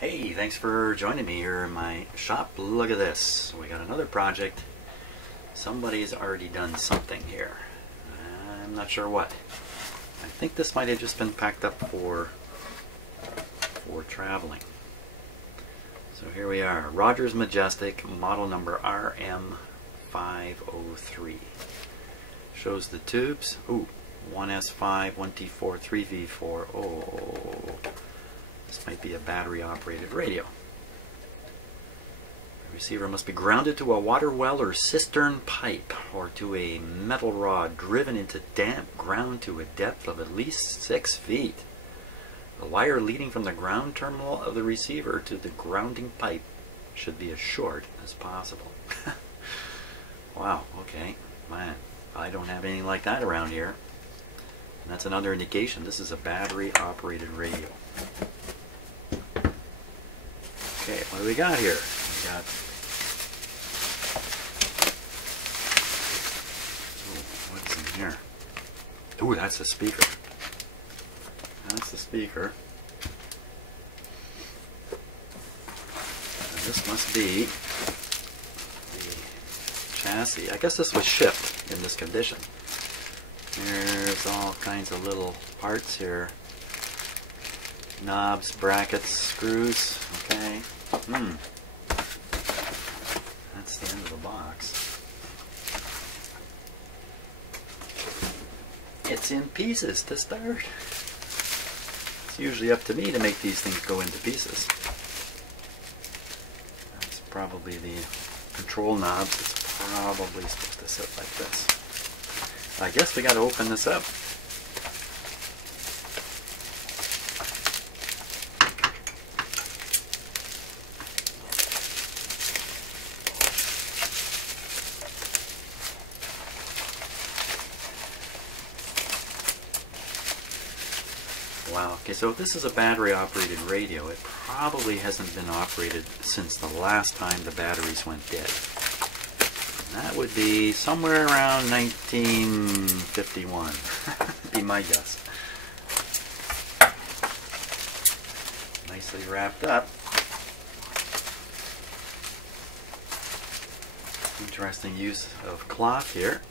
Hey, thanks for joining me here in my shop. Look at this. We got another project. Somebody's already done something here. I'm not sure what. I think this might have just been packed up for traveling. So here we are. Rogers Majestic, model number RM503. Shows the tubes. Ooh, 1S5, 1T4, 3V4. Oh, this might be a battery operated radio. The receiver must be grounded to a water well or cistern pipe or to a metal rod driven into damp ground to a depth of at least 6 feet. The wire leading from the ground terminal of the receiver to the grounding pipe should be as short as possible. Wow, okay, man, I don't have anything like that around here. And that's another indication this is a battery operated radio. Okay, what do we got here? We got, what's in here? Ooh, that's the speaker. That's the speaker. And this must be the chassis. I guess this was shipped in this condition. There's all kinds of little parts here. Knobs, brackets, screws. Okay. That's the end of the box. It's in pieces to start. It's usually up to me to make these things go into pieces. That's probably the control knobs. It's probably supposed to sit like this. I guess we got to open this up. Wow, okay, so if this is a battery operated radio, it probably hasn't been operated since the last time the batteries went dead. And that would be somewhere around 1951, be my guess. Nicely wrapped up. Interesting use of cloth here.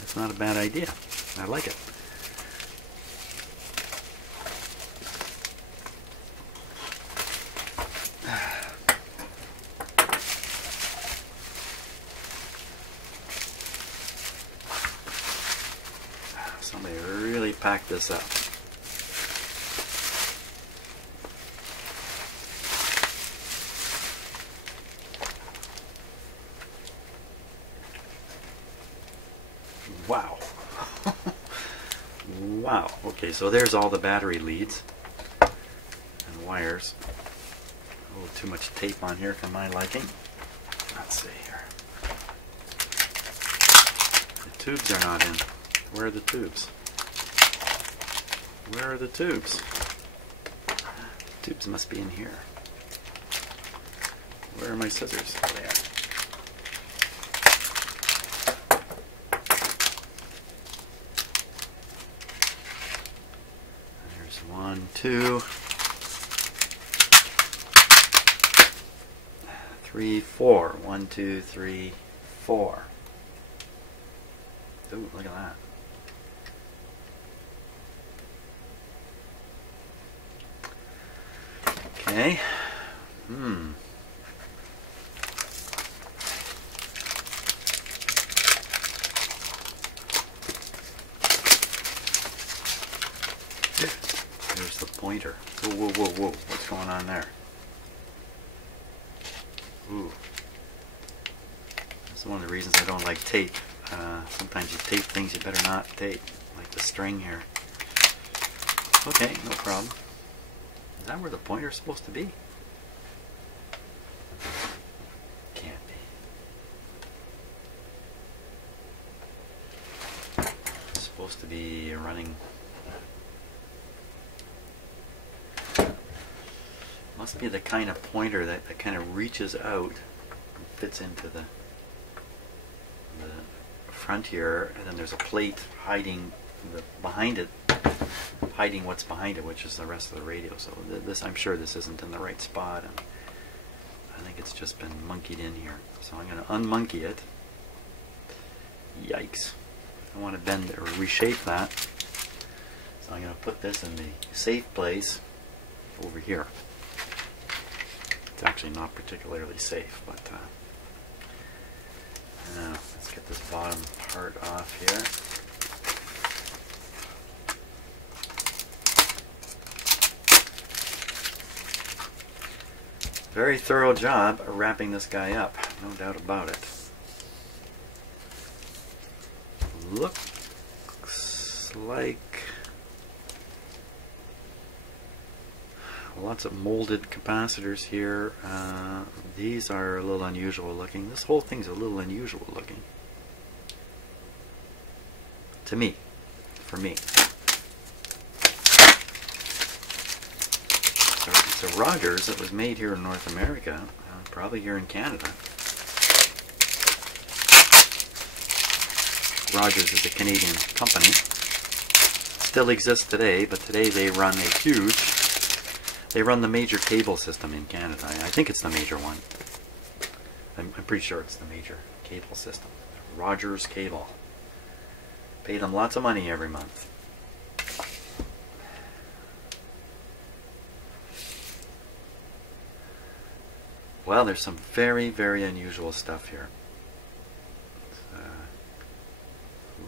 That's not a bad idea. I like it. Somebody really packed this up. Wow. Wow. Okay, so there's all the battery leads and wires. A little too much tape on here for my liking. Let's see here. The tubes are not in. Where are the tubes? Where are the tubes? Tubes must be in here. Where are my scissors? There. There's 1, 2, 3, 4. 1, 2, 3, 4. Ooh, look at that. Okay. There's the pointer. Whoa, whoa, whoa, whoa. What's going on there? Ooh. That's one of the reasons I don't like tape. Sometimes you tape things you better not tape, like the string here. Okay, no problem. Is that where the pointer's supposed to be? Can't be. It's supposed to be running. Must be the kind of pointer that kind of reaches out and fits into the front here, and then there's a plate hiding behind it hiding what's behind it, which is the rest of the radio. So this, I'm sure this isn't in the right spot, and I think it's just been monkeyed in here. So I'm going to unmonkey it. Yikes. I want to bend or reshape that. So I'm going to put this in the safe place over here. It's actually not particularly safe, but now let's get this bottom part off here. Very thorough job wrapping this guy up, no doubt about it. Looks like lots of molded capacitors here. These are a little unusual looking. This whole thing's a little unusual looking. To me. For me. It's a Rogers that was made here in North America. Probably here in Canada. Rogers is a Canadian company. Still exists today, but today they run a huge... They run the major cable system in Canada. I think it's the major one. I'm pretty sure it's the major cable system. Rogers Cable. Pay them lots of money every month. Well, there's some very, very unusual stuff here.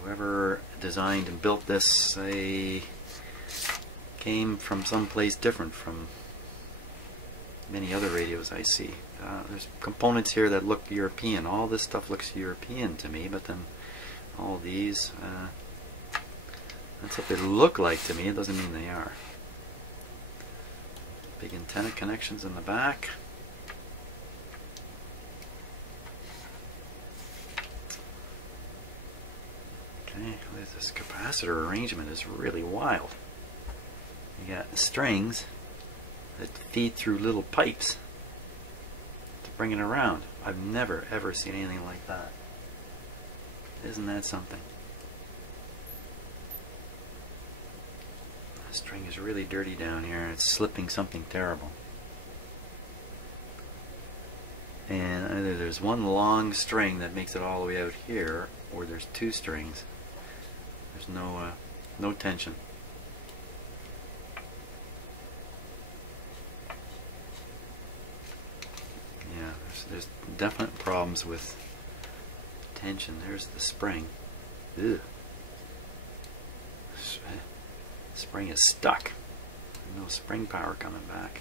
Whoever designed and built this came from someplace different from many other radios I see. There's components here that look European. All this stuff looks European to me, but then all these, that's what they look like to me. It doesn't mean they are. Big antenna connections in the back. Okay, this capacitor arrangement is really wild. You got strings that feed through little pipes to bring it around. I've never ever seen anything like that. Isn't that something? The string is really dirty down here. It's slipping something terrible. And either there's one long string that makes it all the way out here, or there's two strings. There's no tension. Yeah, there's definite problems with tension. There's the spring. Ugh. Spring is stuck. No spring power coming back.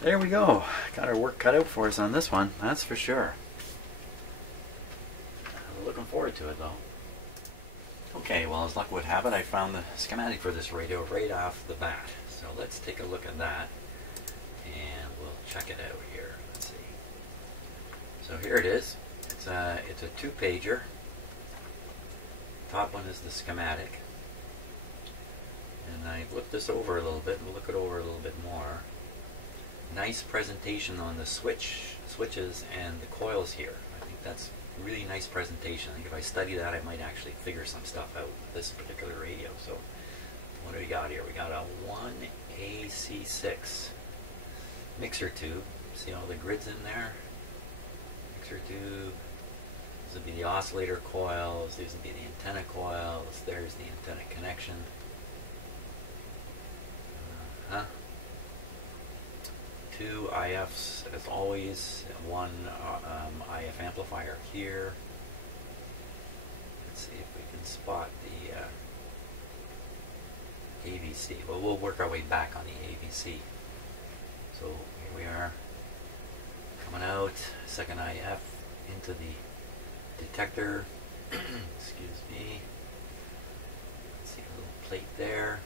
There we go. Got our work cut out for us on this one, that's for sure. Looking forward to it though. Okay, well, as luck would have it, I found the schematic for this radio right off the bat. So let's take a look at that and we'll check it out here. Let's see. So here it is. It's a two-pager. Top one is the schematic. And I looked this over a little bit, and we'll look it over a little bit more. Nice presentation on the switches and the coils here. I think that's really nice presentation. I think if I study that, I might actually figure some stuff out with this particular radio. So what do we got here? We got a 1AC6 mixer tube. See all the grids in there? Mixer tube. These would be the oscillator coils. These would be the antenna coils. There's the antenna connection. Two IFs as always, one IF amplifier here. Let's see if we can spot the AVC. Well, we'll work our way back on the AVC. So here we are, coming out, second IF into the detector. Excuse me. Let's see a little plate there.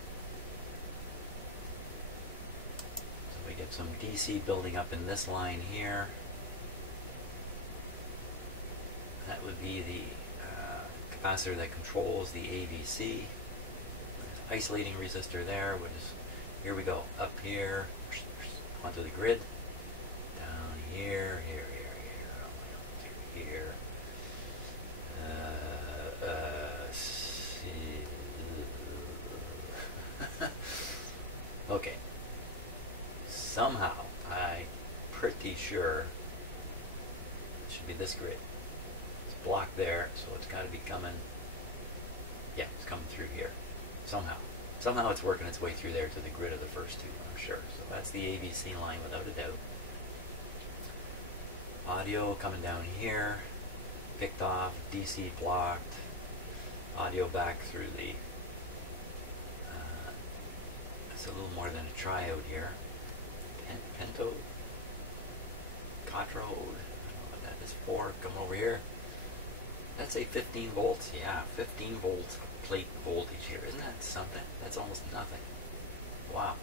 We get some DC building up in this line here. That would be the capacitor that controls the AVC. Isolating resistor there. Here we go. Up here, onto the grid. Down here, here. Okay. Somehow, I'm pretty sure it should be this grid. It's blocked there, so it's got to be coming. Yeah, it's coming through here. Somehow. Somehow it's working its way through there to the grid of the first two, I'm sure. So that's the ABC line without a doubt. Audio coming down here. Picked off, DC blocked. Audio back through the... it's a little more than a triode here. Pentode. Cotrode. I don't know what that is for. Come over here. That's a 15 volts. Yeah, 15 volts plate voltage here. Isn't that something? That's almost nothing. Wow.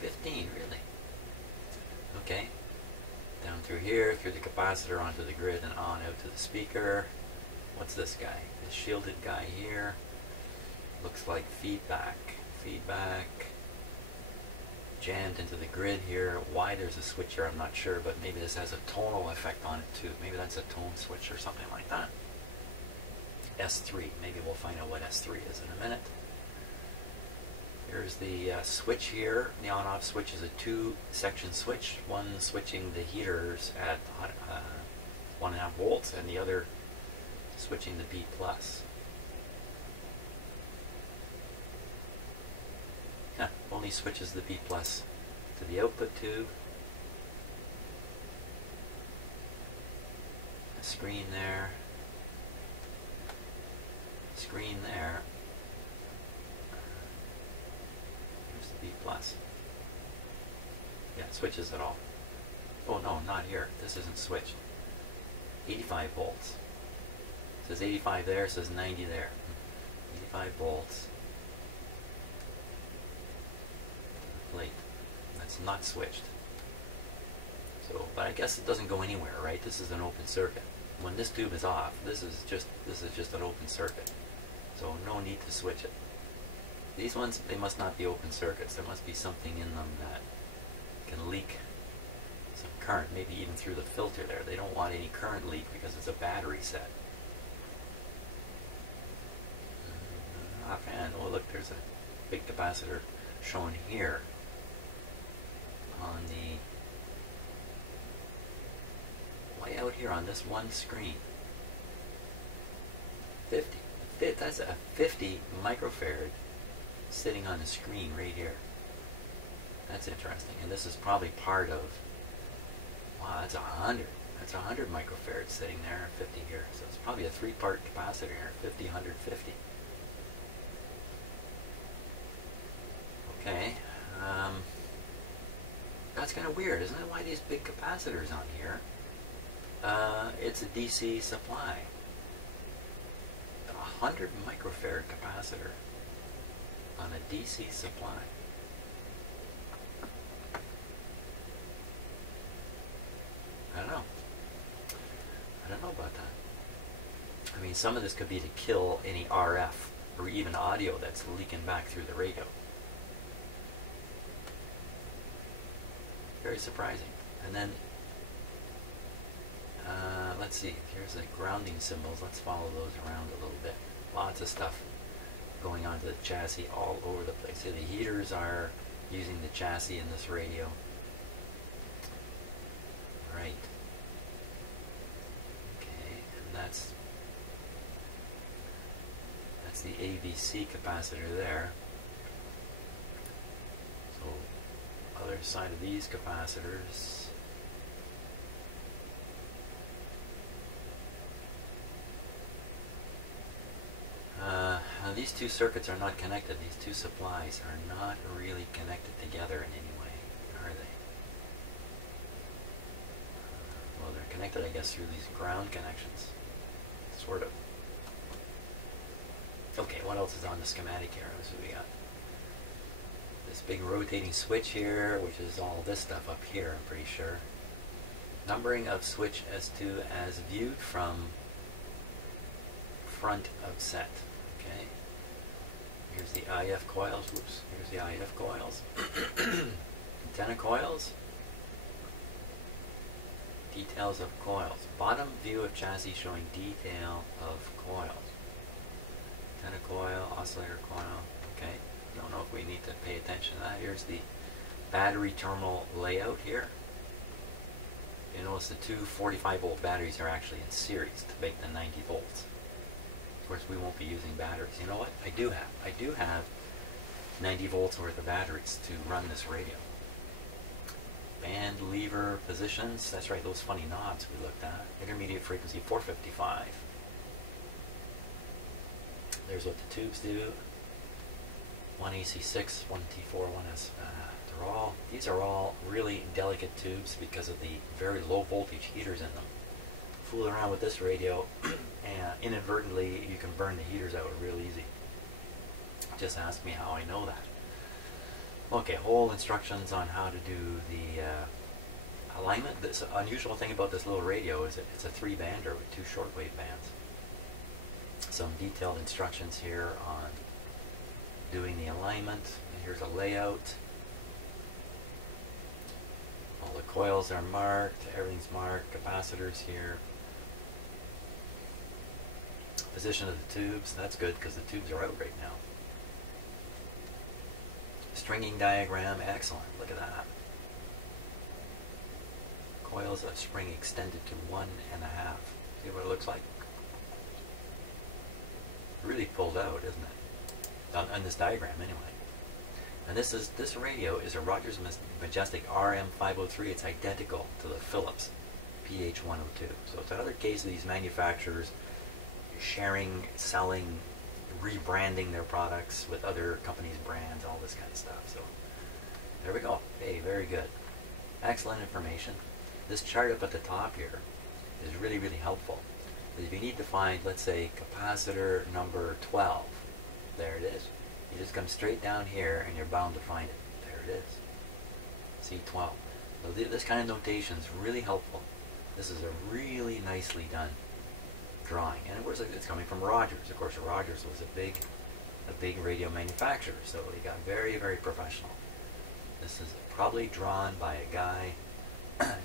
15, really? Okay. Down through here, through the capacitor onto the grid and on out to the speaker. What's this guy? This shielded guy here. Looks like feedback. Feedback. Jammed into the grid here. Why there's a switch here, I'm not sure, but maybe this has a tonal effect on it too. Maybe that's a tone switch or something like that. S3. Maybe we'll find out what S3 is in a minute. Here's the switch here. The on-off switch is a two-section switch. One switching the heaters at 1.5 volts, and the other switching the B+. Only switches the B+ to the output tube. A screen there. Screen there. Here's the B+. Yeah, it switches it all. Oh no, not here. This isn't switched. 85 volts. It says 85 there, it says 90 there. 85 volts. Plate. That's not switched. So, but I guess it doesn't go anywhere, right? This is an open circuit. When this tube is off, this is just an open circuit. So no need to switch it. These ones, they must not be open circuits. There must be something in them that can leak some current, maybe even through the filter there. They don't want any current leak because it's a battery set. Offhand, oh look, there's a big capacitor shown here on the way out here on this one screen. 50. That's a 50 microfarad sitting on the screen right here. That's interesting. And this is probably part of, wow, that's 100. That's 100 microfarads sitting there, 50 here. So it's probably a three-part capacitor here, 50, 100, 50. Okay. That's kind of weird, isn't it? Why these big capacitors on here? It's a DC supply. 100 microfarad capacitor on a DC supply. I don't know. I don't know about that. I mean, some of this could be to kill any RF or even audio that's leaking back through the radio. Very surprising. And then, let's see, here's the grounding symbols. Let's follow those around a little bit. Lots of stuff going on to the chassis all over the place. So the heaters are using the chassis in this radio. Right. Okay, and that's the ABC capacitor there. So, other side of these capacitors. Now these two circuits are not connected. These two supplies are not really connected together in any way, are they? Well, they're connected, I guess, through these ground connections. Sort of. Okay, what else is on the schematic here? So we got this big rotating switch here, which is all this stuff up here, I'm pretty sure. Numbering of switch S2 as viewed from front of set. Okay. Here's the IF coils. Whoops. Here's the IF coils. Antenna coils. Details of coils. Bottom view of chassis showing detail of coils. Antenna coil, oscillator coil. Okay. Don't know if we need to pay attention to that. Here's the battery terminal layout here. You notice the two 45-volt batteries are actually in series to make the 90 volts. Of course, we won't be using batteries. You know what? I do have 90 volts worth of batteries to run this radio. Band lever positions. That's right, those funny knobs we looked at. Intermediate frequency 455. There's what the tubes do. One AC6, one T4, one S. These are all really delicate tubes because of the very low voltage heaters in them. Fool around with this radio and inadvertently you can burn the heaters out real easy. Just ask me how I know that. Okay, whole instructions on how to do the alignment. This unusual thing about this little radio is that it's a 3-bander with 2 shortwave bands. Some detailed instructions here on doing the alignment. Here's a layout. All the coils are marked, everything's marked, capacitors here. Position of the tubes, that's good because the tubes are out right now. Stringing diagram, excellent, look at that. Coils of spring extended to 1.5. See what it looks like? Really pulled out, isn't it? On this diagram anyway. And this radio is a Rogers Majestic RM503. It's identical to the Philips PH102. So it's another case of these manufacturers sharing, selling, rebranding their products with other companies' brands, all this kind of stuff. So there we go. Hey, very good. Excellent information. This chart up at the top here is really, really helpful. If you need to find, let's say, capacitor number 12, there it is. You just come straight down here and you're bound to find it. There it is. C12. So this kind of notation is really helpful. This is a really nicely done drawing. And of course it's coming from Rogers. Of course Rogers was a big radio manufacturer, so he got very, very professional. This is probably drawn by a guy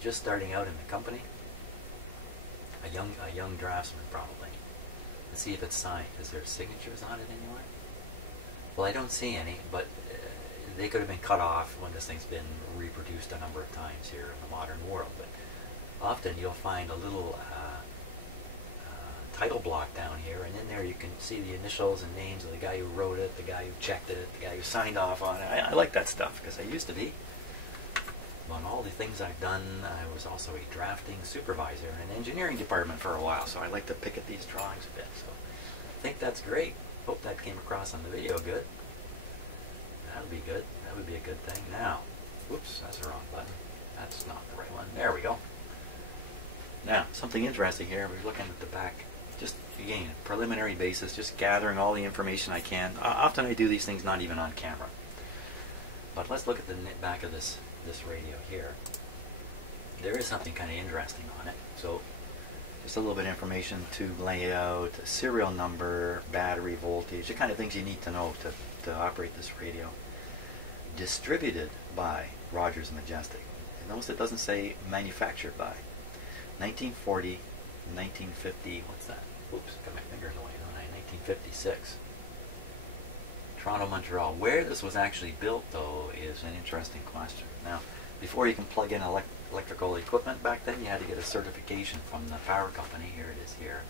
just starting out in the company. A young draftsman probably. Let's see if it's signed. Is there signatures on it anywhere? Well, I don't see any, but they could have been cut off when this thing's been reproduced a number of times here in the modern world. But often you'll find a little title block down here, and in there you can see the initials and names of the guy who wrote it, the guy who checked it, the guy who signed off on it. I like that stuff because I used to be. On all the things I've done, I was also a drafting supervisor in an engineering department for a while, so I like to pick at these drawings a bit. So I think that's great. Hope that came across on the video good. That would be good. That would be a good thing. Now, whoops, that's the wrong button. That's not the right one. There we go. Now, something interesting here. We're looking at the back. Just, again, preliminary basis, just gathering all the information I can. Often I do these things not even on camera. But let's look at the back of this radio here. There is something kind of interesting on it. So just a little bit of information, tube layout, serial number, battery voltage, the kind of things you need to know to operate this radio. Distributed by Rogers Majestic. And notice it doesn't say manufactured by. 1940, 1950, what's that? Oops, got my fingers away, don't I? 1956. Toronto, Montreal. Where this was actually built, though, is an interesting question. Now, before you can plug in electrical equipment back then, you had to get a certification from the power company. Here it is here.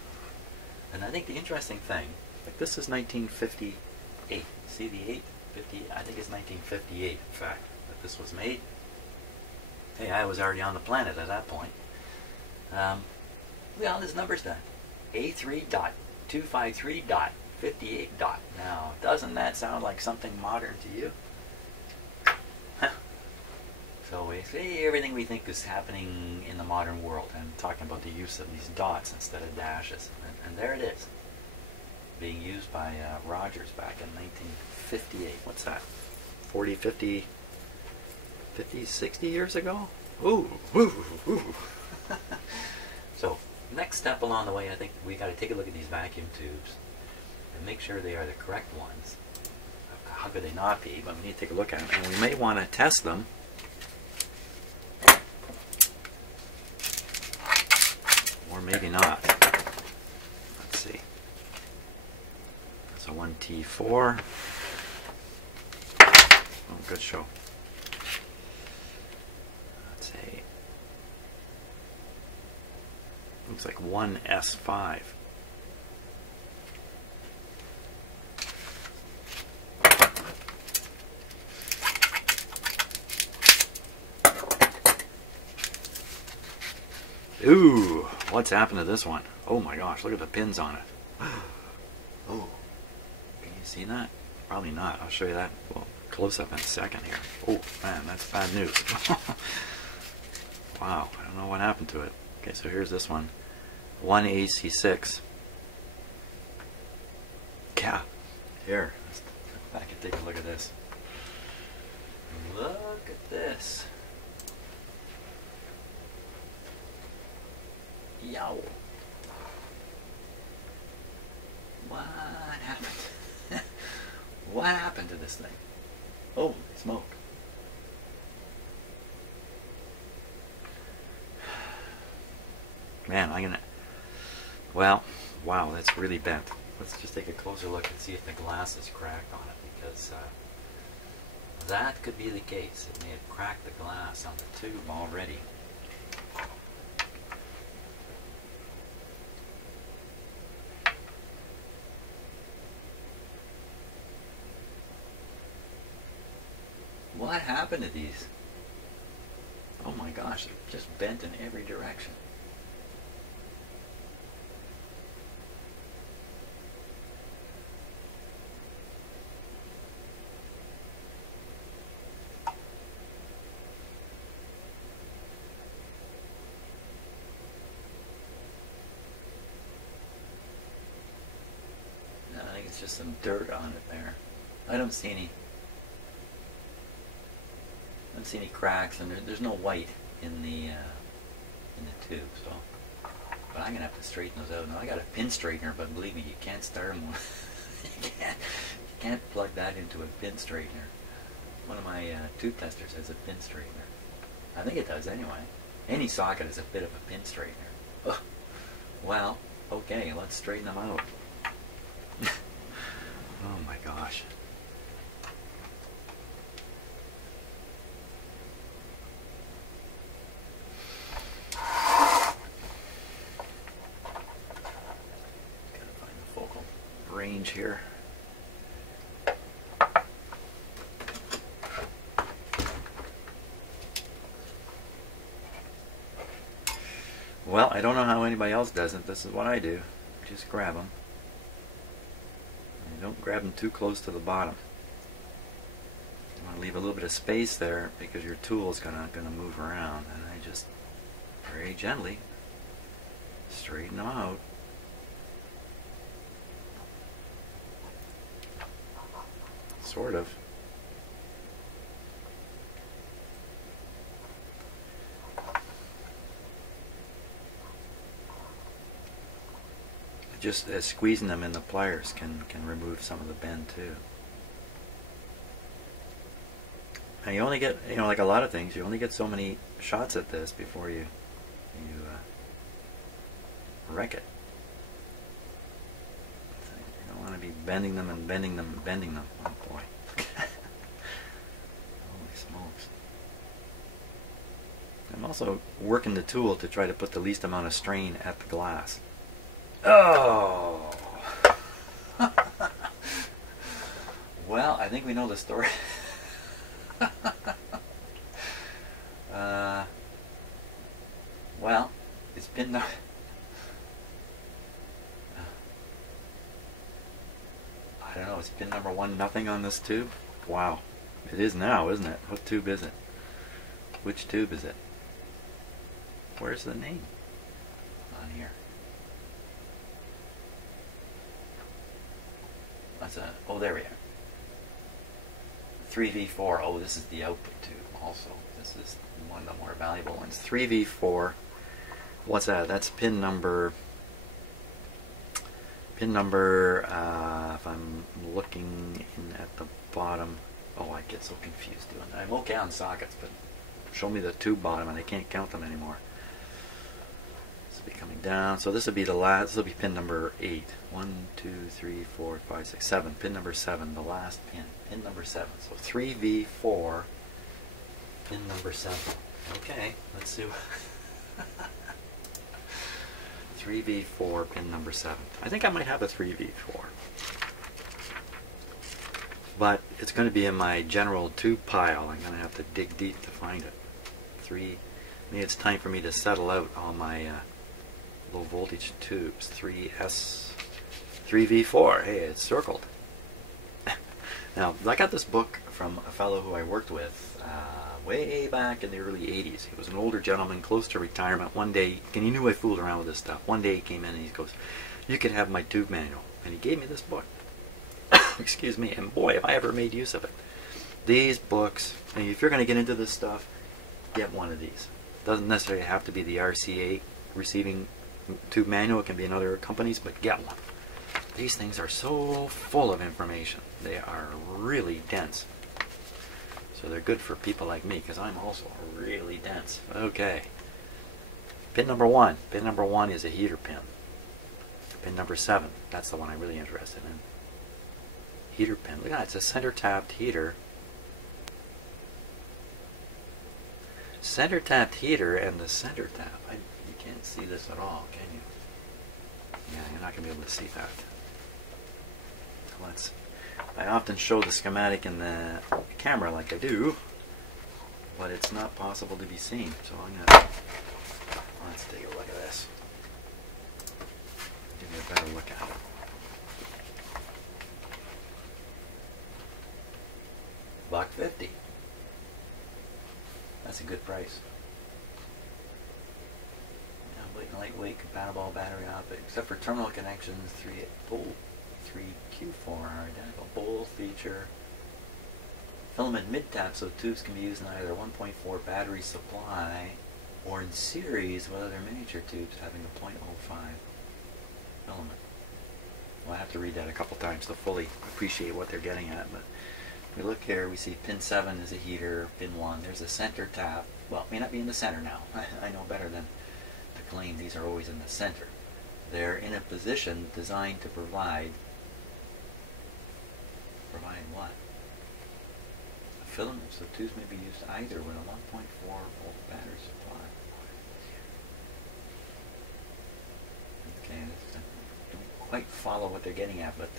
And I think the interesting thing, like this is 1958. See the 850? I think it's 1958, in fact, that this was made. Hey, I was already on the planet at that point. Well, this number's done. A3.253. 58 dot. Now, doesn't that sound like something modern to you? So we see everything we think is happening in the modern world. I'm talking about the use of these dots instead of dashes. And there it is. Being used by Rogers back in 1958. What's that? 40, 50, 60 years ago? Ooh, ooh, ooh. So, next step along the way, I think we got to take a look at these vacuum tubes and make sure they are the correct ones. How could they not be? But we need to take a look at them, and we may want to test them. Or maybe not. Let's see. That's a 1T4. good show. Let's say, looks like 1S5. Ooh, what's happened to this one? Oh my gosh, look at the pins on it. Oh, can you see that? Probably not. I'll show you that close up in a second here. Oh man, that's bad news. Wow, I don't know what happened to it. Okay, so here's this one. 1AC6. Yeah, here. Let's go back and take a look at this. Look at this. Yow. What happened? What happened to this thing? Holy smoke. Man, I'm gonna... Well, wow, that's really bent. Let's just take a closer look and see if the glass is cracked on it, because that could be the case. It may have cracked the glass on the tube already. What happened to these? Oh my gosh, they're just bent in every direction. I think it's just some dirt on it there. I don't see any cracks, and there's no white in the tube, so. But I'm gonna have to straighten those out. Now I got a pin straightener, but believe me, you can't start them. you can't plug that into a pin straightener. One of my tube testers has a pin straightener. I think it does anyway. Any socket is a bit of a pin straightener. Ugh. Well, okay, let's straighten them out. Oh my gosh. Range here. Well, I don't know how anybody else does it. This is what I do. Just grab them. And don't grab them too close to the bottom. You want to leave a little bit of space there because your tool is gonna move around. And I just very gently straighten them out. Sort of. Just squeezing them in the pliers can remove some of the bend too. And you only get, like a lot of things, you only get so many shots at this before you wreck it. You don't want to be bending them and bending them and bending them. Oh boy. Holy smokes. I'm also working the tool to try to put the least amount of strain at the glass. Oh! Well, I think we know the story. Well, it's pin number... I don't know, it's pin number 1, nothing on this tube? Wow. It is now, isn't it? What tube is it? Which tube is it? Where's the name? On here. That's a... Oh, there we are. 3V4. Oh, this is the output tube also. This is one of the more valuable ones. 3V4. What's that? That's pin number... Pin number, if I'm looking in at the bottom... Oh, I get so confused doing that. I'm okay on sockets, but show me the tube bottom and I can't count them anymore. It's be coming down. So this will be the last. This will be pin number 8. 1, 2, 3, 4, 5, 6, 7. Pin number 7. The last pin. Pin number 7. So 3V4. Pin number 7. Okay. Let's see. 3V4. Pin number 7. I think I might have a 3V4. But it's going to be in my general tube pile. I'm going to have to dig deep to find it. Maybe it's time for me to settle out all my low voltage tubes. 3V4. Hey, it's circled. Now, I got this book from a fellow who I worked with way back in the early 80s. He was an older gentleman, close to retirement. One day, and he knew I fooled around with this stuff. One day he came in and he goes, "You can have my tube manual." And he gave me this book. Excuse me, and boy, have I ever made use of it. These books, and if you're going to get into this stuff, get one of these. Doesn't necessarily have to be the RCA receiving tube manual. It can be in other companies, but get one. These things are so full of information. They are really dense. So they're good for people like me, because I'm also really dense. Okay. Pin number 1. Pin number 1 is a heater pin. Pin number 7. That's the one I'm really interested in. Heater pin. Look at that. It's a center tapped heater. Center tapped heater and the center tap. You can't see this at all, can you? Yeah, you're not going to be able to see that. I often show the schematic in the camera like I do, but it's not possible to be seen. So I'm going to, let's take a look at this. Give you a better look at it. $1.50. That's a good price. Lightweight, compatible battery optic, except for terminal connections. 3Q4 are identical. Bowl feature. Filament mid-tap, so tubes can be used in either 1.4 battery supply or in series with other miniature tubes having a .05 filament. Well, I have to read that a couple times to fully appreciate what they're getting at, but we look here, we see pin 7 is a heater, pin 1, there's a center tap. Well, it may not be in the center now. I know better than to claim these are always in the center. They're in a position designed to provide what? A filament, so tubes may be used either with a 1.4 volt battery supply. Okay, I don't quite follow what they're getting at, but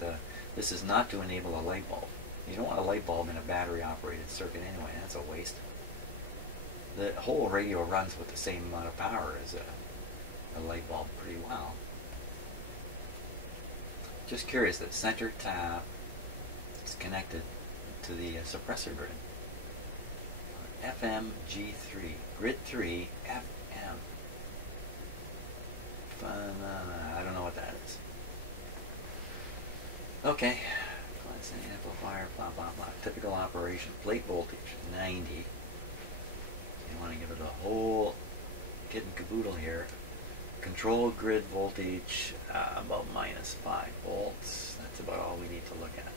this is not to enable a light bulb. You don't want a light bulb in a battery-operated circuit anyway. That's a waste. The whole radio runs with the same amount of power as a light bulb pretty well. Just curious, that center tap is connected to the suppressor grid. FMG3, grid 3, FM. I don't know what that is. Okay. Amplifier, blah blah blah. Typical operation. Plate voltage 90. You want to give it a whole kit and caboodle here. Control grid voltage about -5 volts. That's about all we need to look at.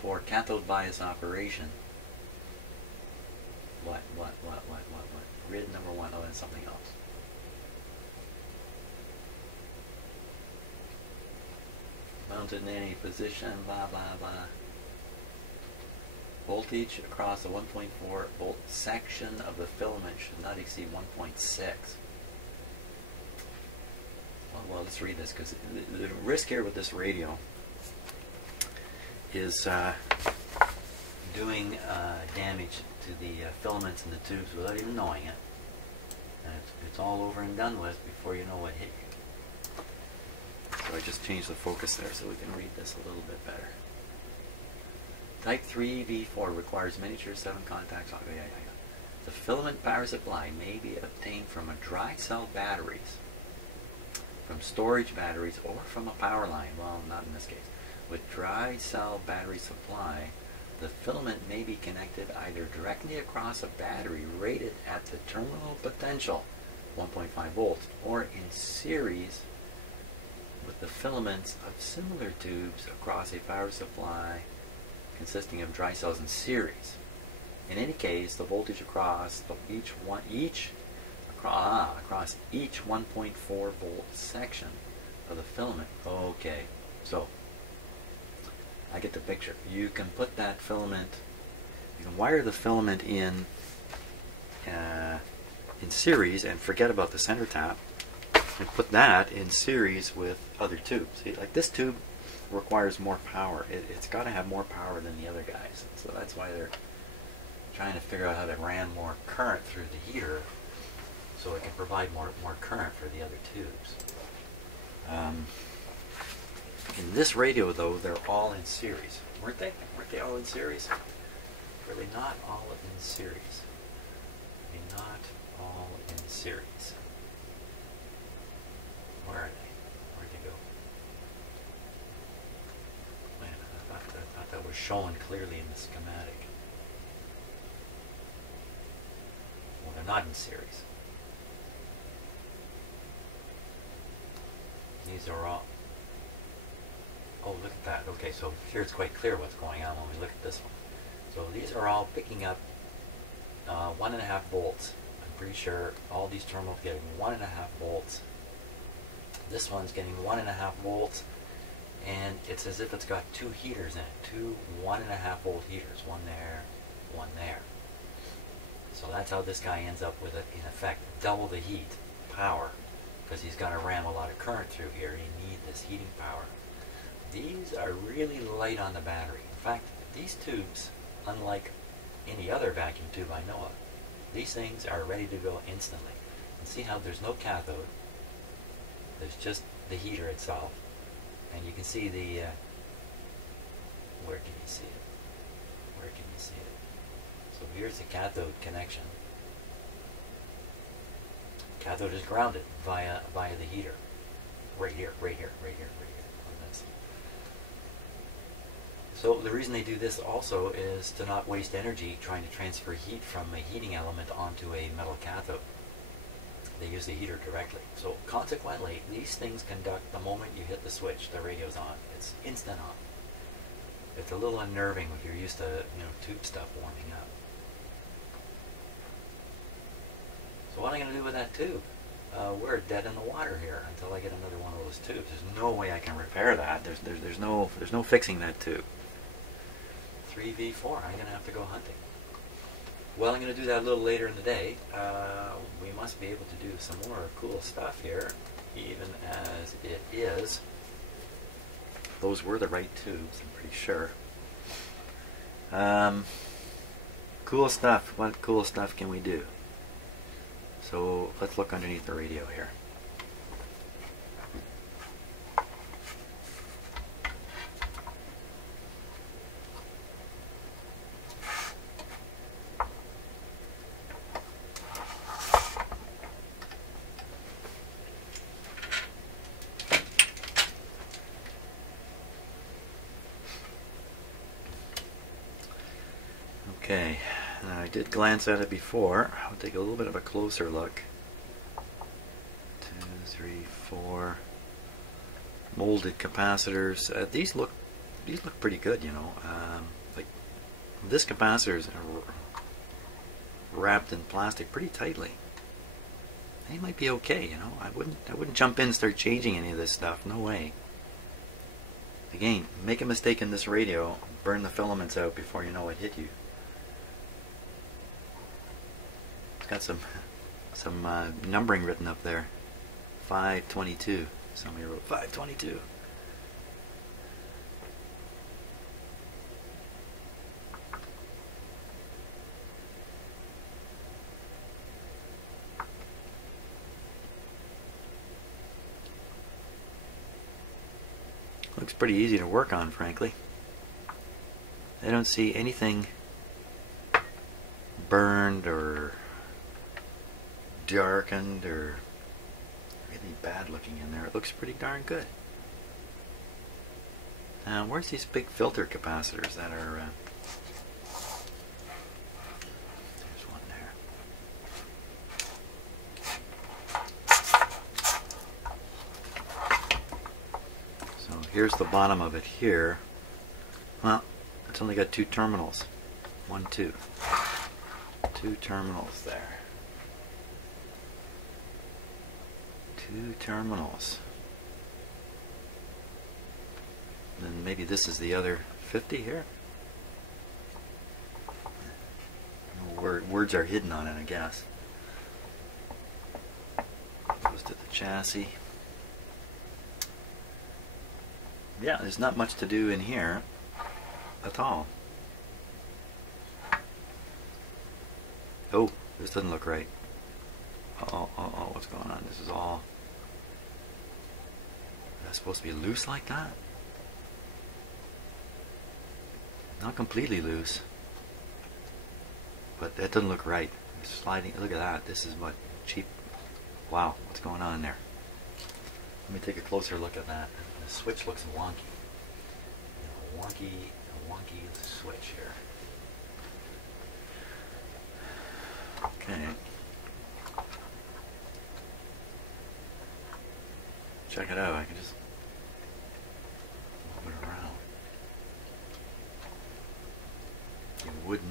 For cathode bias operation. What? Grid number 1. Oh, that's something else. Mounted in any position, blah blah blah. Voltage across the 1.4 volt section of the filament should not exceed 1.6. Well, let's read this, because the risk here with this radio is doing damage to the filaments in the tubes without even knowing it. And it's all over and done with before you know what hit you. So I just changed the focus there so we can read this a little bit better. Type 3V4 requires miniature 7 contacts. The filament power supply may be obtained from a dry cell batteries, from storage batteries, or from a power line. Well, not in this case. With dry cell battery supply, the filament may be connected either directly across a battery rated at the terminal potential, 1.5 volts, or in series with the filaments of similar tubes across a power supply consisting of dry cells in series. In any case, the voltage across each across each 1.4 volt section of the filament. Okay, so I get the picture. You can put that filament, you can wire the filament in series and forget about the center tap, and put that in series with other tubes. See, like this tube requires more power. It's got to have more power than the other guys. So that's why they're trying to figure out how to ram more current through the heater so it can provide more current for the other tubes. In this radio, though, they're all in series. Weren't they? Weren't they all in series? Were they not all in series? Were they not all in series? Where are they? Where'd they go? Wait a minute, I thought that was shown clearly in the schematic. Well, they're not in series. These are all... Oh, look at that. Okay, so here it's quite clear what's going on when we look at this one. So these are all picking up 1.5 volts. I'm pretty sure all these terminals getting 1.5 volts. This one's getting 1.5 volts, and it's as if it's got two heaters in it. Two 1.5 volt heaters. One there, one there. So that's how this guy ends up with, in effect, double the heat power, because he's going to ram a lot of current through here. You need this heating power. These are really light on the battery. In fact, these tubes, unlike any other vacuum tube I know of, these things are ready to go instantly. And see how there's no cathode. There's just the heater itself. And you can see the... where can you see it? Where can you see it? So here's the cathode connection. Cathode is grounded via the heater. Right here, right here, right here, right here. On this. So the reason they do this also is to not waste energy trying to transfer heat from a heating element onto a metal cathode. They use the heater directly. So consequently, these things conduct the moment you hit the switch. The radio's on. It's instant on. It's a little unnerving if you're used to, tube stuff warming up. So what am I going to do with that tube? We're dead in the water here until I get another one of those tubes. There's no way I can repair that. There's no fixing that tube. 3V4. I'm going to have to go hunting. Well, I'm going to do that a little later in the day. We must be able to do some more cool stuff here, even as it is. Those were the right tubes, I'm pretty sure. Cool stuff. What cool stuff can we do? So let's look underneath the radio here. Okay, I did glance at it before. I'll take a little bit of a closer look. 2, 3, 4 molded capacitors. These look pretty good, like this capacitor is wrapped in plastic pretty tightly. They might be okay, I wouldn't jump in and start changing any of this stuff. No way. Again, make a mistake in this radio, burn the filaments out before you know it hit you. Got some numbering written up there. 522. Somebody wrote 522. Looks pretty easy to work on, frankly. I don't see anything burned or darkened or really bad looking in there. It looks pretty darn good. Now, where's these big filter capacitors that are... there's one there. So here's the bottom of it here. Well, it's only got 2 terminals. 1, 2. 2 terminals there. 2 terminals. Then maybe this is the other 50 here. Words are hidden on it, I guess. Goes to the chassis. Yeah, there's not much to do in here at all. Oh, this doesn't look right. What's going on? This is all... That's supposed to be loose like that? Not completely loose. But that doesn't look right. It's sliding. Look at that. This is what cheap. Wow, what's going on there? Let me take a closer look at that. The switch looks wonky. A wonky switch here. Okay. Check it out. I can just move it around.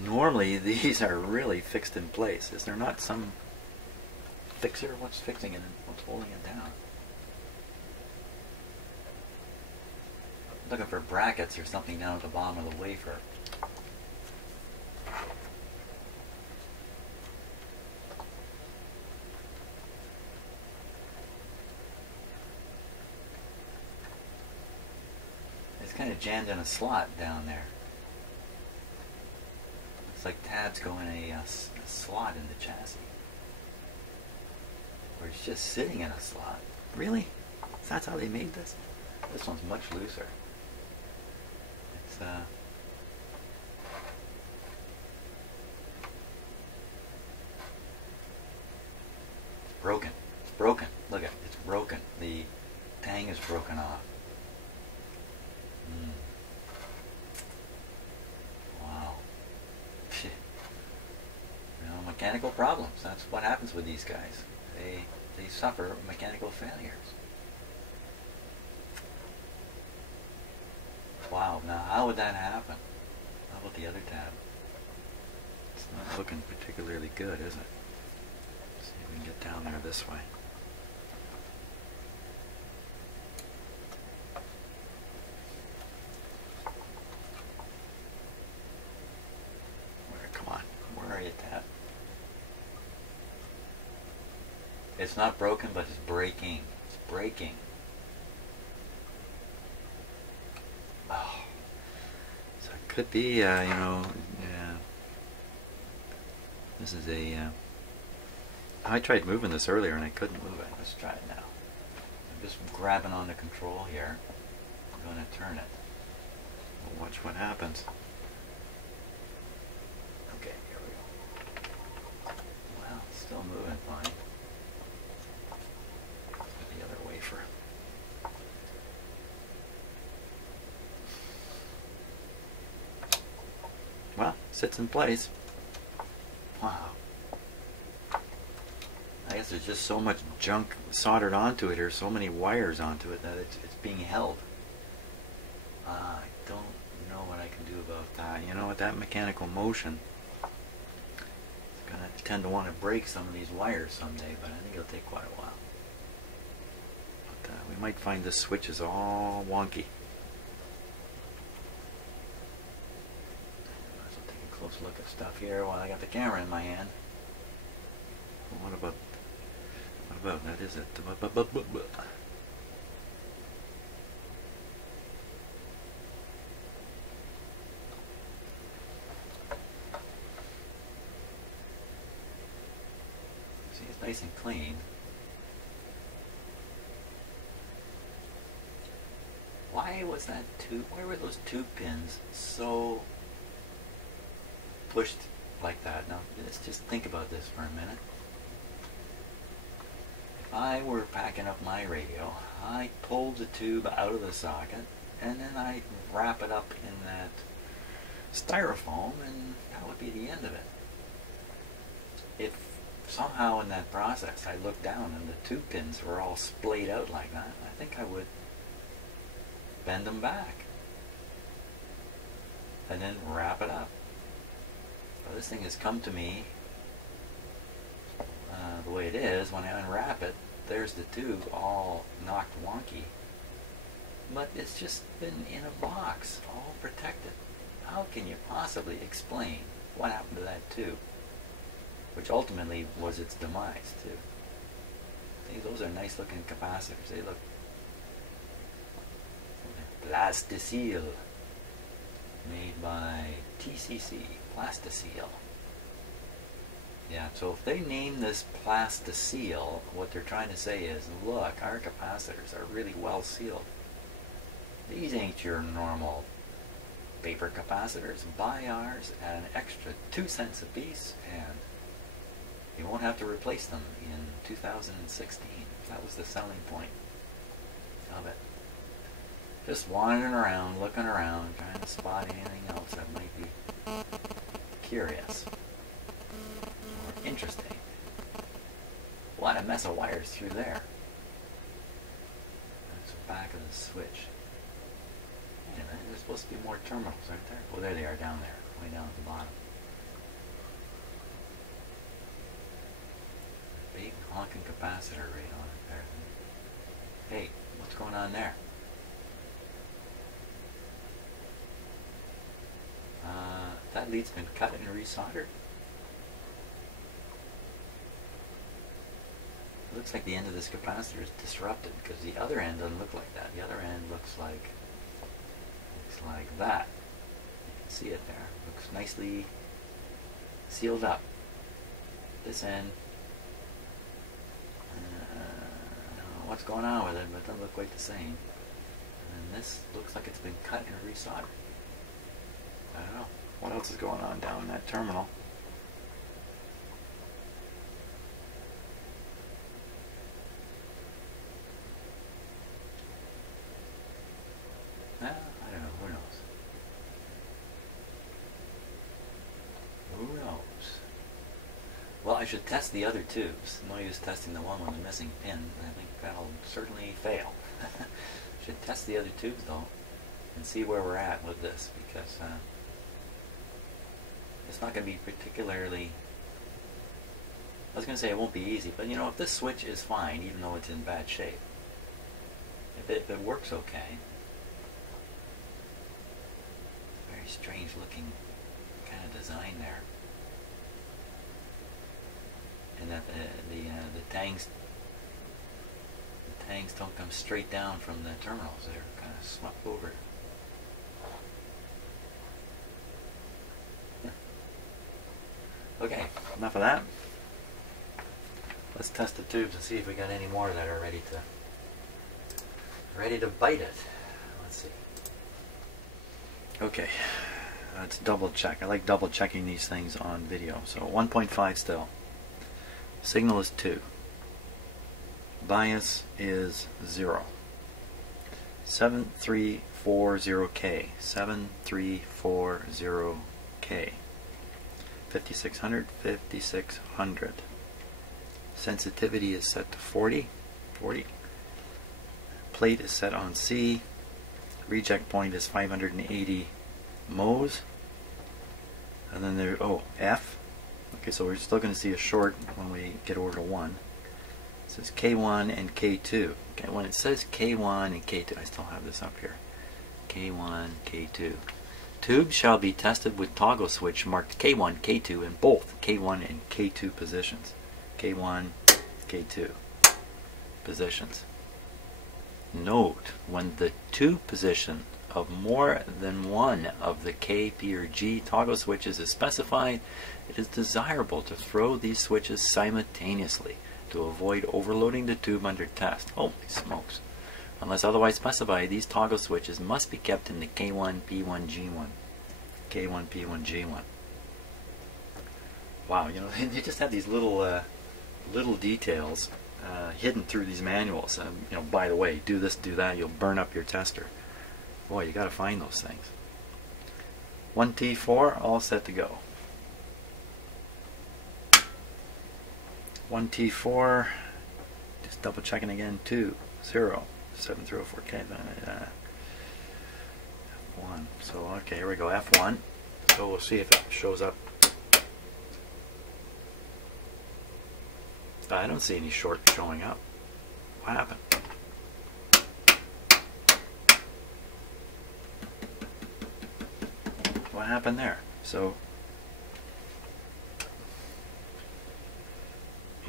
Normally these are really fixed in place. Is there not some fixer? What's fixing it and what's holding it down? I'm looking for brackets or something down at the bottom of the wafer. It's kind of jammed in a slot down there. It's like tabs go in a slot in the chassis. Or it's just sitting in a slot. Really? That's how they made this? This one's much looser. It's broken. It's broken. Look at it. It's broken. The tang is broken off. Wow. Mechanical problems. That's what happens with these guys. They suffer mechanical failures. Wow. Now, how would that happen? How about the other tab? It's not looking particularly good, is it? Let's see if we can get down there this way. Come on. Where are you, tab? It's not broken, but it's breaking. It's breaking. Oh. So it could be, you know, yeah. This is a, I tried moving this earlier and I couldn't move it. Let's try it now. I'm just grabbing on the control here. I'm going to turn it. We'll watch what happens. Okay, here we go. Well, it's still moving fine. The other wafer. Well, sits in place. Wow. I guess there's just so much junk soldered onto it, or so many wires onto it, that it's being held. I don't know what I can do about that. You know, with that mechanical motion, it's going to tend to want to break some of these wires someday, but I think it'll take quite a while. But we might find this switch is all wonky. I'll take a close look at stuff here while I got the camera in my hand. What about that? Is it? See, it's nice and clean. Why was that tube? Why were those tube pins so pushed like that? Now, let's just think about this for a minute. If I were packing up my radio, I pulled the tube out of the socket, and then I wrap it up in that styrofoam, and that would be the end of it. If somehow in that process I looked down and the tube pins were all splayed out like that, I think I would bend them back and then wrap it up. So this thing has come to me the way it is. When I unwrap it, there's the tube all knocked wonky. But it's just been in a box, all protected. How can you possibly explain what happened to that tube? Which ultimately was its demise, too. See, those are nice looking capacitors. They look Plasticil, made by TCC, Plasticil. Yeah, so if they name this Plasticil, what they're trying to say is, look, our capacitors are really well sealed. These ain't your normal paper capacitors. Buy ours at an extra 2 cents a piece, and you won't have to replace them in 2016. That was the selling point of it. Just wandering around, looking around, trying to spot anything else that might be curious or interesting. What a mess of wires through there. That's the back of the switch. Wait a minute, there's supposed to be more terminals, aren't there? Well, there they are down there, way down at the bottom. Big honking capacitor right on it there. Hey, what's going on there? That lead's been cut and resoldered. It looks like the end of this capacitor is disrupted, because the other end doesn't look like that. The other end looks like that. You can see it there. Looks nicely sealed up. This end, I don't know what's going on with it, but it doesn't look quite the same. And this looks like it's been cut and resoldered. I don't know. What else is going on down in that terminal? I don't know. Who knows? Who knows? Well, I should test the other tubes. No use testing the one with the missing pin. I think that'll certainly fail. Should test the other tubes, though, and see where we're at with this, because it's not going to be particularly, I was going to say it won't be easy, but you know, if this switch is fine, even though it's in bad shape, if it works okay, very strange looking kind of design there, and that the tangs don't come straight down from the terminals, they're kind of swept over. Okay, enough of that. Let's test the tubes and see if we got any more that are ready to bite it. Let's see. Okay, let's double check. I like double checking these things on video. So 1.5 still. Signal is 2. Bias is 0. 7340K. 7340K. 5600, 5600. Sensitivity is set to 40. Plate is set on C. Reject point is 580 Mohs. And then there, F. Okay, so we're still going to see a short when we get over to 1. It says K1 and K2. Okay, when it says K1 and K2, I still have this up here. K1, K2. Tubes shall be tested with toggle switch marked K1, K2 in both K1 and K2 positions. K1, K2 positions. Note, when the tube position of more than one of the K, P, or G toggle switches is specified, it is desirable to throw these switches simultaneously to avoid overloading the tube under test. Holy smokes. Unless otherwise specified, these toggle switches must be kept in the K1, P1, G1. K1, P1, G1. Wow, you know, they just have these little details hidden through these manuals. You know, by the way, do this, do that, you'll burn up your tester. Boy, you got to find those things. 1T4, all set to go. 1T4, just double checking again. 2, 0. 7304K, F1. So okay, here we go, F1. So we'll see if it shows up. I don't see any short showing up. What happened? What happened there? So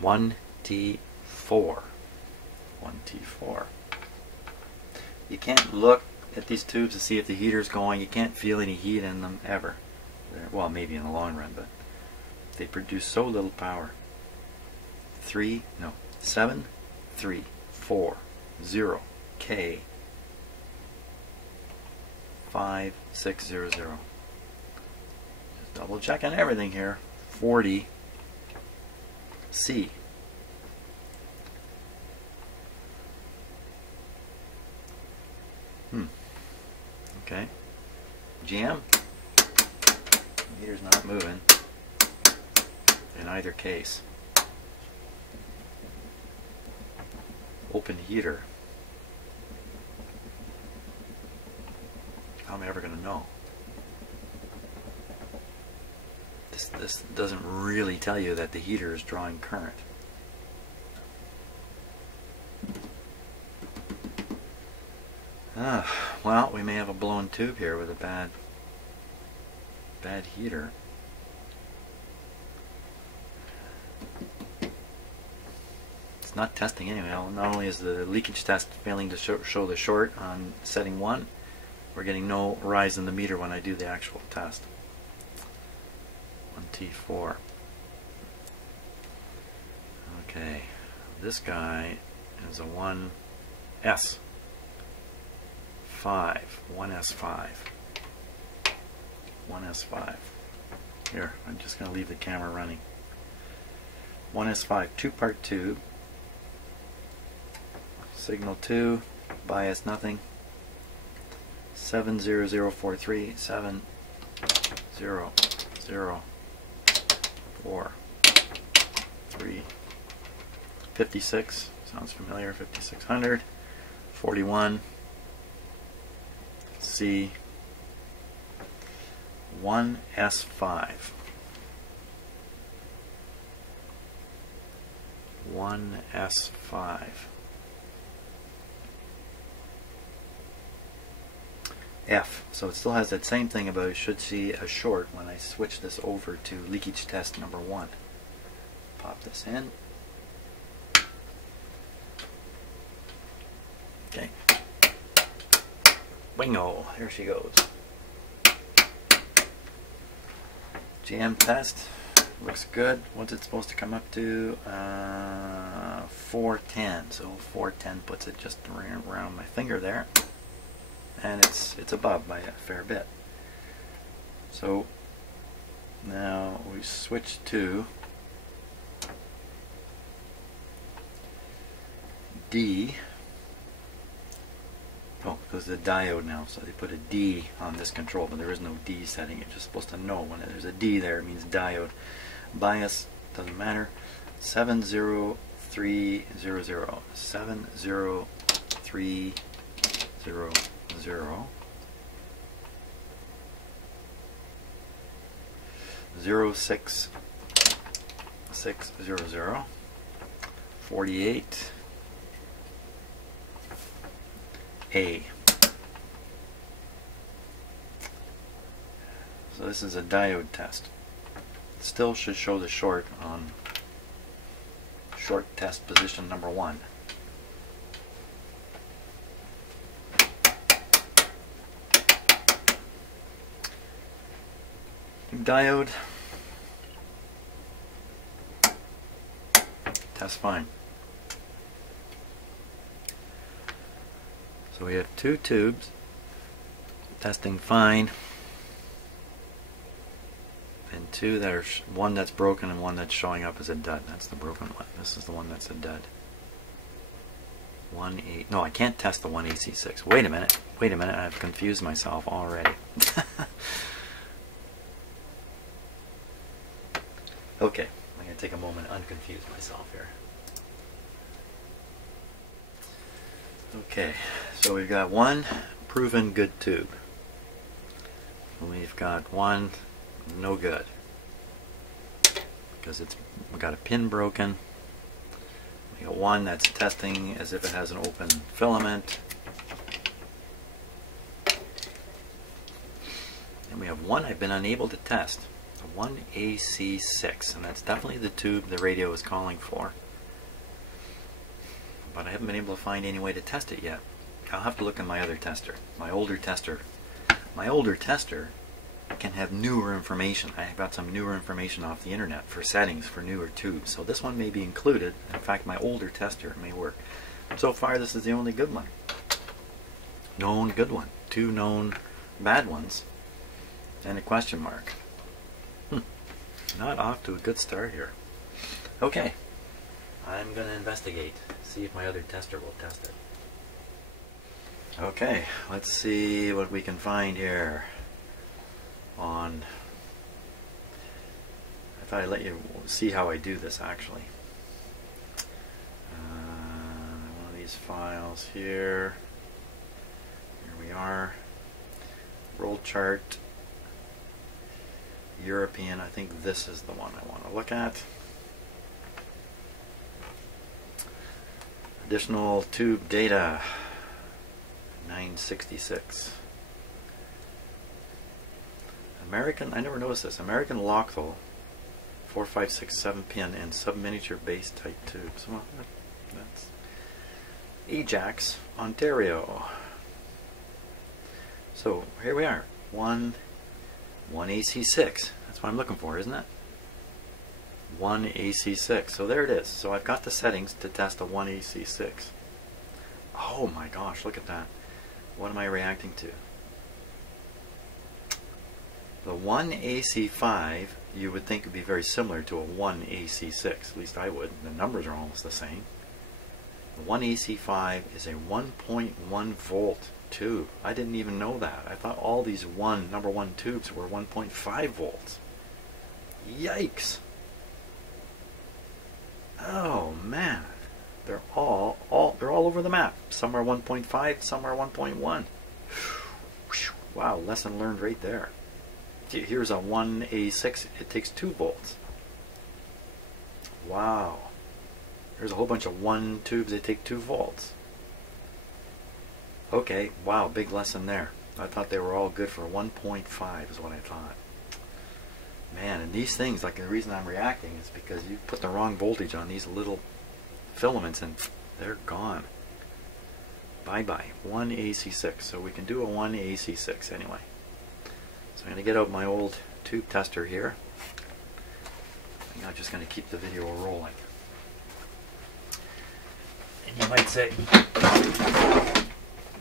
1T4. 1T4. You can't look at these tubes to see if the heater's going. You can't feel any heat in them ever. Well, maybe in the long run, but they produce so little power. 7 3 4 0 K 5600. Just double checking everything here. 40 C. Okay. Jam. Heater's not moving in either case. Open heater. How am I ever going to know? This doesn't really tell you that the heater is drawing current. Well, we may have a blown tube here with a bad heater. It's not testing anyway. Not only is the leakage test failing to show the short on setting 1, we're getting no rise in the meter when I do the actual test. 1T4. Okay, this guy is a 1S5. 1S5. 1S5. Here, I'm just going to leave the camera running. 1S5, 2-part tube. Signal 2, bias nothing. 70043, 70043. 56, sounds familiar, 5600. 41. C. 1S5. 1S5. F. So it still has that same thing about it should see a short when I switch this over to leakage test number 1. Pop this in. Okay. Wingo. There she goes. Jam test. Looks good. What's it supposed to come up to? 410. So 410 puts it just around my finger there. And it's above by a fair bit. So now we switch to D. Oh, because the diode now, so they put a D on this control, but there is no D setting. You're just supposed to know when there's a D there, it means diode. Bias doesn't matter. 70300. 70300. 06600. 48. A. So this is a diode test. Still should show the short on short test position number 1. Diode. Test fine. So we have 2 tubes testing fine, and 2 that are one that's broken and one that's showing up as a dud. That's the broken one. This is the one that's a dud. 1A. No, I can't test the 1AC6. Wait a minute. Wait a minute. I've confused myself already. Okay, I'm going to take a moment to unconfuse myself here. Okay, so we've got one proven good tube. We've got one no good because we've got a pin broken We got one that's testing as if it has an open filament. And we have one I've been unable to test. A 1AC6, and that's definitely the tube the radio is calling for. But I haven't been able to find any way to test it yet. I'll have to look in my other tester. My older tester can have newer information. I got some newer information off the internet for settings for newer tubes. So this one may be included. In fact, my older tester may work. So far, this is the only good one. Known good one. 2 known bad ones. And a question mark. Not off to a good start here. Okay. I'm going to investigate. See if my other tester will test it. Okay, let's see what we can find here on... I thought I'd let you see how I do this actually. One of these files here. Here we are. Roll chart. European. I think this is the one I want to look at. Additional tube data. 966. American, I never noticed this. American Lochthal 4567 pin and sub-miniature base type tubes. Well, that's Ajax, Ontario. So here we are. 1AC6. That's what I'm looking for, isn't it? 1AC6. So there it is. So I've got the settings to test a 1AC6. Oh my gosh, look at that. What am I reacting to? The 1AC5 you would think would be very similar to a 1AC6. At least I would. The numbers are almost the same. The 1AC5 is a 1.1 volt tube. I didn't even know that. I thought all these number 1 tubes were 1.5 volts. Yikes! Oh man. They're all over the map. Some are 1.5, some are 1.1. Wow, lesson learned right there. Here's a 1A6. It takes 2 volts. Wow. There's a whole bunch of 1 tubes that take 2 volts. Okay, wow, big lesson there. I thought they were all good for 1.5 is what I thought. Man, and these things, like the reason I'm reacting is because you put the wrong voltage on these little filaments and they're gone. Bye bye. 1AC6. So we can do a 1AC6 anyway. So I'm going to get out my old tube tester here. I'm not just going to keep the video rolling. And you might say,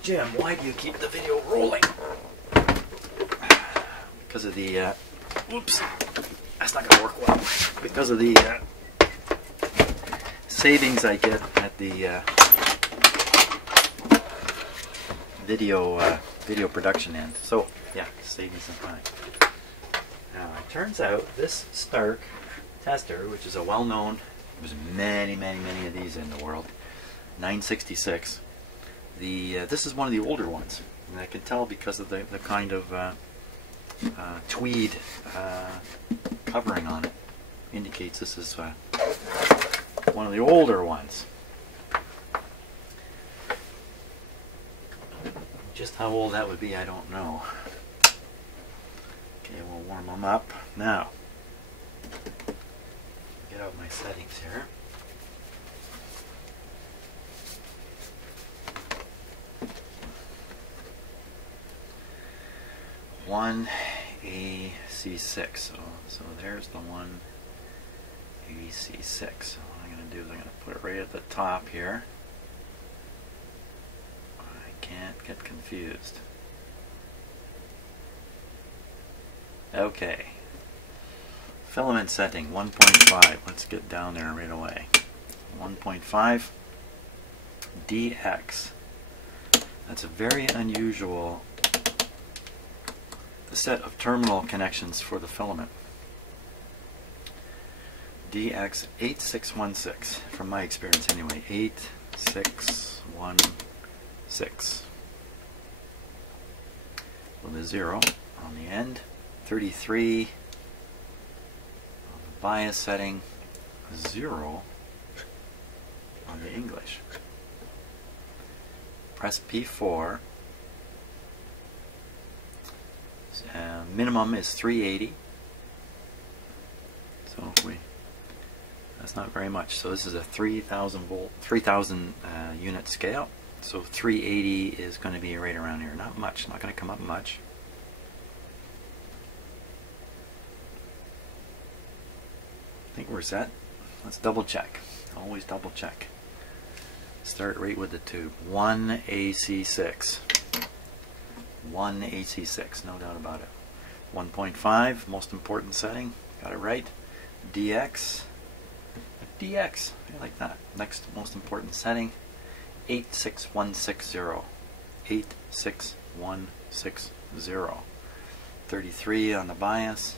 Jim, why do you keep the video rolling? Because of the oops, that's not going to work well. Because of the savings I get at the video production end. So yeah, savings in time. Now it turns out this Stark tester, which is a well-known, there's many of these in the world, 966. This is one of the older ones, and I can tell because of the kind of tweed covering on it. Indicates this is one of the older ones. Just how old that would be, I don't know. Okay, we'll warm them up. Now, get out my settings here. One AC6. So there's the 1AC6. So what I'm going to do is I'm going to put it right at the top here. I can't get confused. Okay. Filament setting 1.5. Let's get down there right away. 1.5 DX. That's a very unusual set of terminal connections for the filament. DX8616, from my experience anyway. 8616. With a 0 on the end. 33 on the bias setting. 0 on the English. Press P4. Minimum is 380. So if that's not very much. So this is a 3,000 volt, 3,000 unit scale. So 380 is going to be right around here. Not much. Not going to come up much. I think we're set. Let's double check. Always double check. Start right with the tube. 1 AC6. 1 AC6, no doubt about it. 1.5, most important setting. Got it right. DX. DX. I like that. Next most important setting. 86160. 86160. 33 on the bias.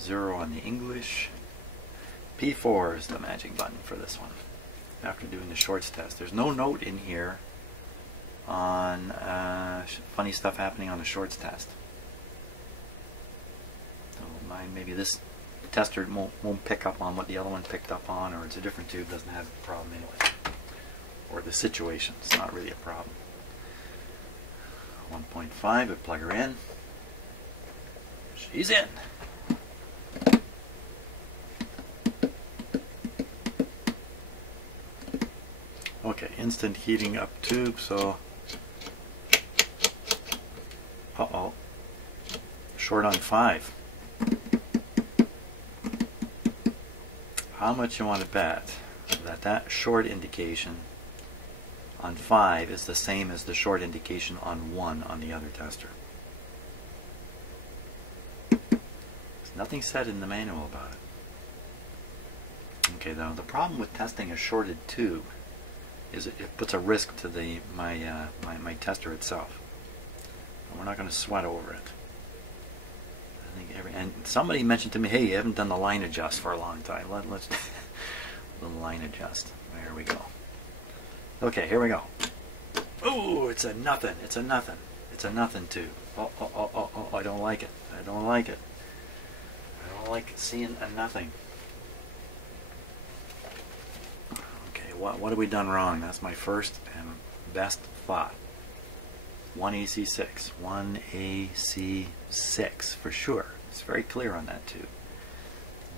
0 on the English. P4 is the magic button for this one. After doing the shorts test. There's no note in here on funny stuff happening on the shorts test. So maybe this tester won't pick up on what the other one picked up on, or it's a different tube, doesn't have a problem anyway. Or the situation, it's not really a problem. 1.5, we plug her in. She's in. Okay, instant heating up tube, so uh-oh, short on 5. How much you want to bet that short indication on 5 is the same as the short indication on 1 on the other tester? There's nothing said in the manual about it. Okay, though, the problem with testing a shorted tube is it puts a risk to my tester itself. And we're not going to sweat over it. I think and somebody mentioned to me, hey, you haven't done the line adjust for a long time. Let's the line adjust. There we go. Okay, here we go. Ooh, it's a nothing. It's a nothing. It's a nothing tube. Oh, I don't like it. I don't like it. I don't like seeing a nothing. What have we done wrong? That's my first and best thought. 1 AC6. 1 AC6 for sure. It's very clear on that too.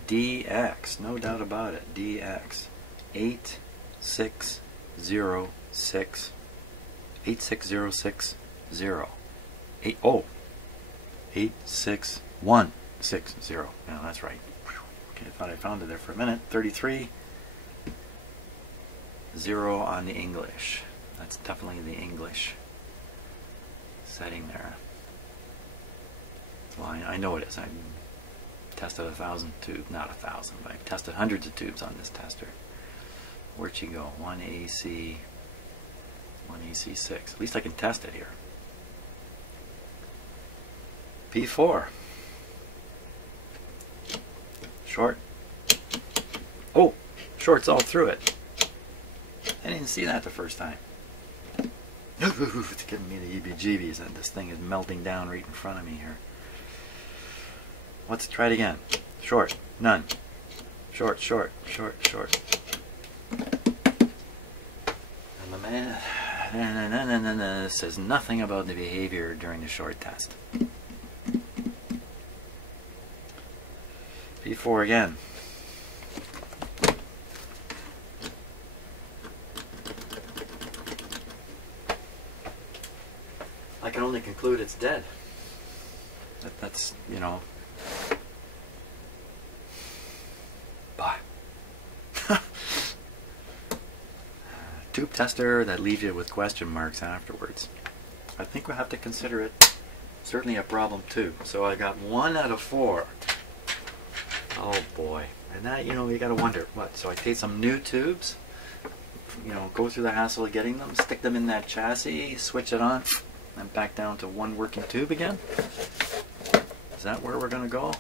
DX, no doubt about it. DX. 8606. 86060. 86160. Yeah, that's right. Okay, I thought I found it there for a minute. 33. 0 on the English. That's definitely the English setting there. Well, I know it is. I've tested 1,000 tubes, not 1,000, but I've tested hundreds of tubes on this tester. Where'd she go? 1 AC, 1 AC6. At least I can test it here. P4. Short. Oh, short's all through it. I didn't see that the first time. It's giving me the heebie-jeebies, and this thing is melting down right in front of me here. Let's try it again. Short, none. Short, short, short, short. And the man says nothing about the behavior during the short test. P4 again. I can only conclude it's dead. That's, you know. Bye. Tube tester that leaves you with question marks afterwards. I think we'll have to consider it certainly a problem too. So I got 1 out of 4. Oh boy. And that, you know, you gotta wonder what. So I take some new tubes, you know, go through the hassle of getting them, stick them in that chassis, switch it on, and back down to 1 working tube again? Is that where we're going to go?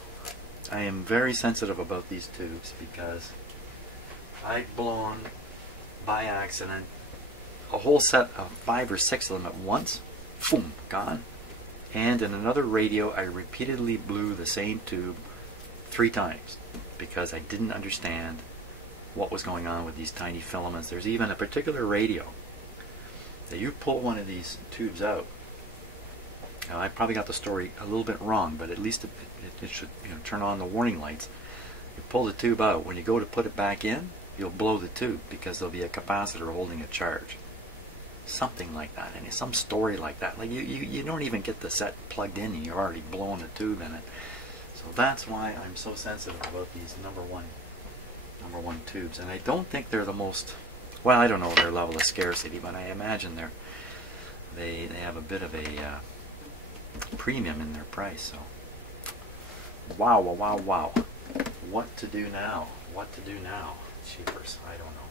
I am very sensitive about these tubes because I've blown by accident a whole set of 5 or 6 of them at once. Boom, gone. And in another radio I repeatedly blew the same tube 3 times because I didn't understand what was going on with these tiny filaments. There's even a particular radio that you pull one of these tubes out. Now, I probably got the story a little bit wrong, but at least it should, you know, turn on the warning lights. You pull the tube out. When you go to put it back in, you'll blow the tube because there'll be a capacitor holding a charge. Something like that, and some story like that. Like you don't even get the set plugged in, and you're already blowing the tube in it. So that's why I'm so sensitive about these number one tubes. And I don't think they're the most, well, I don't know their level of scarcity, but I imagine they have a bit of a premium in their price. So wow. What to do now? What to do now? Cheapers, I don't know.